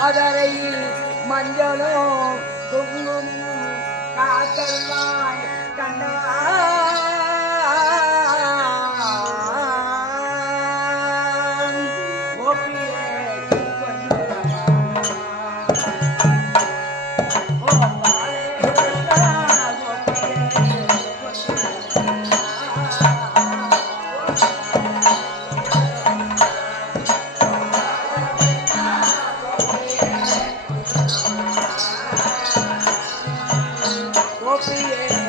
குலை மாதரை மஞ்சளோ குங்குமம் காத்தல்வாய் yeah.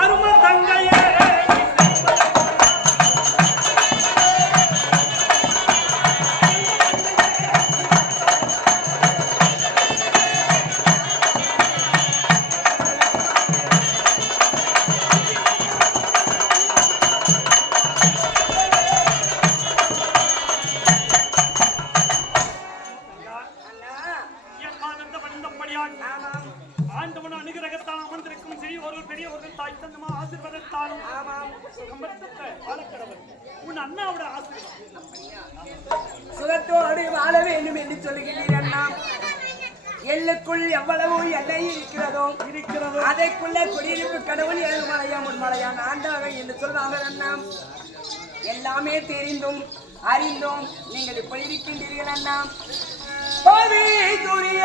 அரும தங்கையே உள்ள குடியிருப்பு கடவுள் ஏழுமலையா முன்மலையான் ஆண்டாக என்று சொல்வாங்க அண்ணா எல்லாமே தெரிந்தும் அறிந்தும் நீங்கள் இப்படி இருக்கின்றீர்கள் அண்ணா துரிய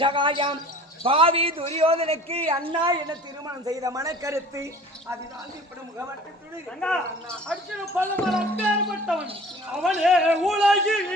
சகாயம் பாவி துரியோதனுக்கு அண்ணா என திருமணம் செய்த மனக்கருத்து. அதுதான் இப்படி முகவட்டத்துடன் அண்ணா அர்ஜுன பல்லமரம் பேர்பட்டவன் அவனே உலகில்.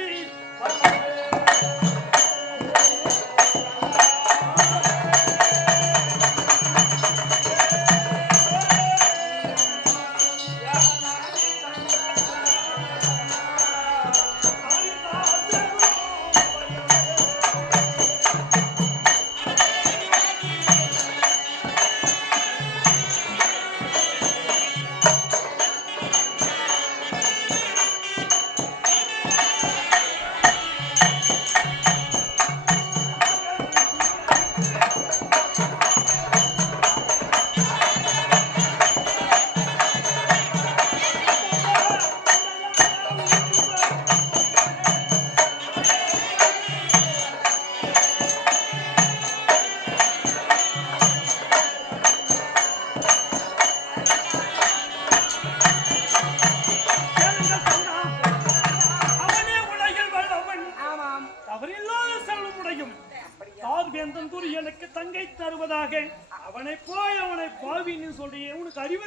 அவனை போய் அவனை பாவின்னு சொல்றியே உனக்கு அறிவு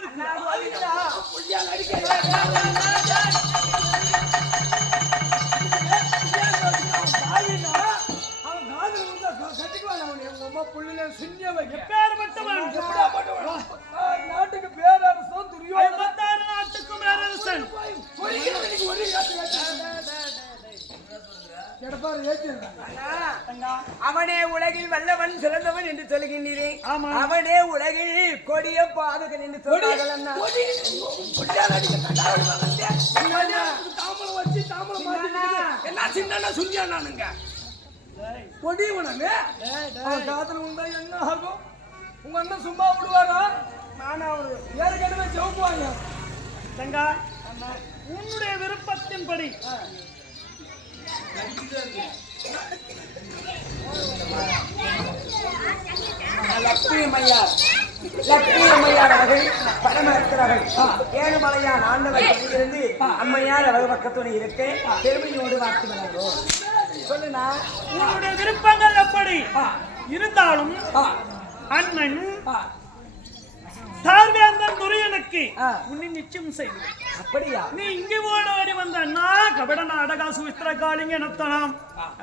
நாட்டுக்கு பேரரசும் துரியோதன நாட்டுக்கும் பேரரசன் அவனே உலகில் வல்லவன் சிறந்தவன் என்று சொல்லுகின்றேன் ஆமா. அவனே உலகில் கொடிய பாதகன் என்று சின்ன சுஞ்சி அண்ணானுங்க கொடியவனங்க காதல் உண்டா என்ன ஆகும்? உங்க அண்ணன் சும்மா விடுவாரா? நானும் அவரு ஏற்கனவே ஜவுக்குவாங்க தங்கா. உன்னுடைய விருப்பத்தின்படி லட்சுமி அம்மையார் லட்சுமி அம்மையார் அவர்கள் பரம இருக்கிறார்கள் ஏழுமலையான் ஆண்டவர் இருந்து அம்மையார் அவர் பக்கத்துடன் இருக்க பெருமையோடு வாக்கு சொல்லுண்ணா. உன்னுடைய விருப்பங்கள் எப்படி இருந்தாலும் அண்ணன் தார்வேந்தன் துரியனுக்கு. உன்னை நிச்சயம் செய்து. அப்படியா? நீ இங்கு ஓடி வந்த அண்ணா கபட நாடகா சுவிஸ்திர காலிங்க எனத்தலாம்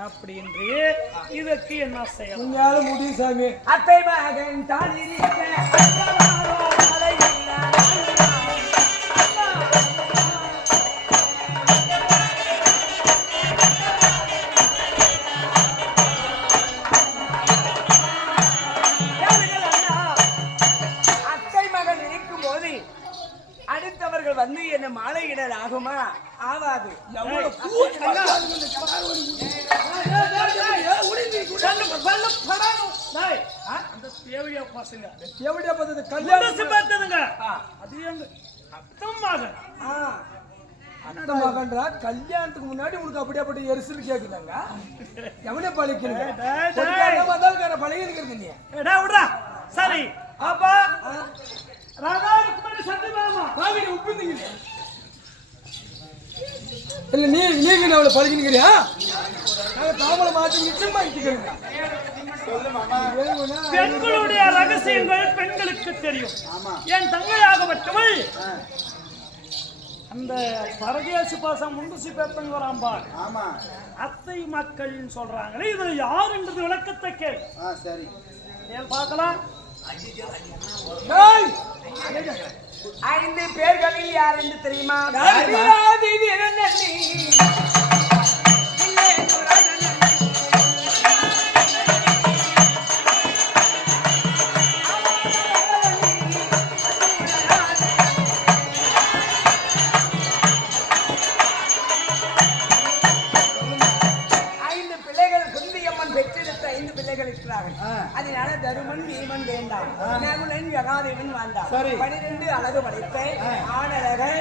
அப்படின்று இதற்கு என்ன செய்யலாம் முடிவு சாமி. அத்தை மகன் தான் மாலையிடல் ஆகுமா ஆகாது தேவையா பசங்க. பார்த்தது கல்யாணம் பார்த்ததுங்க. அது எங்க? அத்தமாக ஆ, அந்த மகன்றா? கல்யாணத்துக்கு முன்னாடி உனக்கு அப்படியாப்பட்ட எரிசல் கேக்குதாங்க? எவனே பழிக்கிறீங்க? பழகி இருக்கிறது நீ. விட்றா. நீங்க அவளை நிச்சயமா இருக்கிறீங்க பெண்களுடைய ரகசியங்கள் பெண்களுக்கு தெரியும். என் தங்கையாகப்பட்டவள் அந்த பரதேசி பாசம் முண்டுசி பேத்தங்க வராம்பார் ஆமா. அத்தை மக்கள்னு சொல்றாங்களே இதுல யாருன்றது விளக்கத்தை கேள். ஆ சரி. பார்க்கலாம். ஐந்து பேர்களில் யார் என்று தெரியுமா? கவிராதி வீரனே ஐந்து பிள்ளைகள் குந்தியம்மன் பெற்றெடுத்த ஐந்து பிள்ளைகள் இருக்கிறார்கள். அதனால தருமன் பீமன் வேண்டாம். யகாதேவன். பனிரெண்டு அழகு படைத்த ஆனழகர்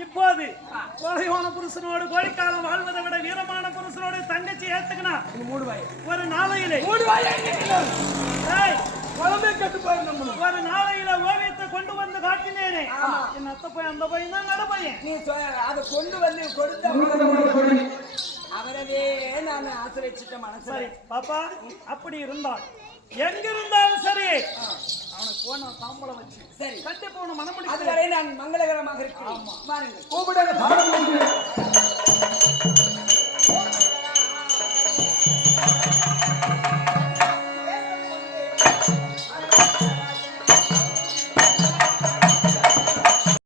இப்போது கொலையான புருஷனோடு கோழிக்காலம் வாழ்வதை விட வீரமான புருஷனோடு தங்கச்சி ஏத்துக்கினா ஒரு நாளையிலே ஒரு நாளையில கொண்டு வந்து காட்டினேனே என் அத்தை பையன் அந்த பையன் தான் நட பையன். நீ அதை கொண்டு வந்து கொடுத்த அவரவே நான் ஆசிரியச்சிட்ட மனசுல. சரி பாப்பா அப்படி இருந்தால் எங்க இருந்தாலும் சரி அவனுக்கு போன தாம்பளம் வச்சு சரி. கட்டி போன மனமுடி அதுவரை நான் மங்களகரமாக இருக்கிறேன். பாடம்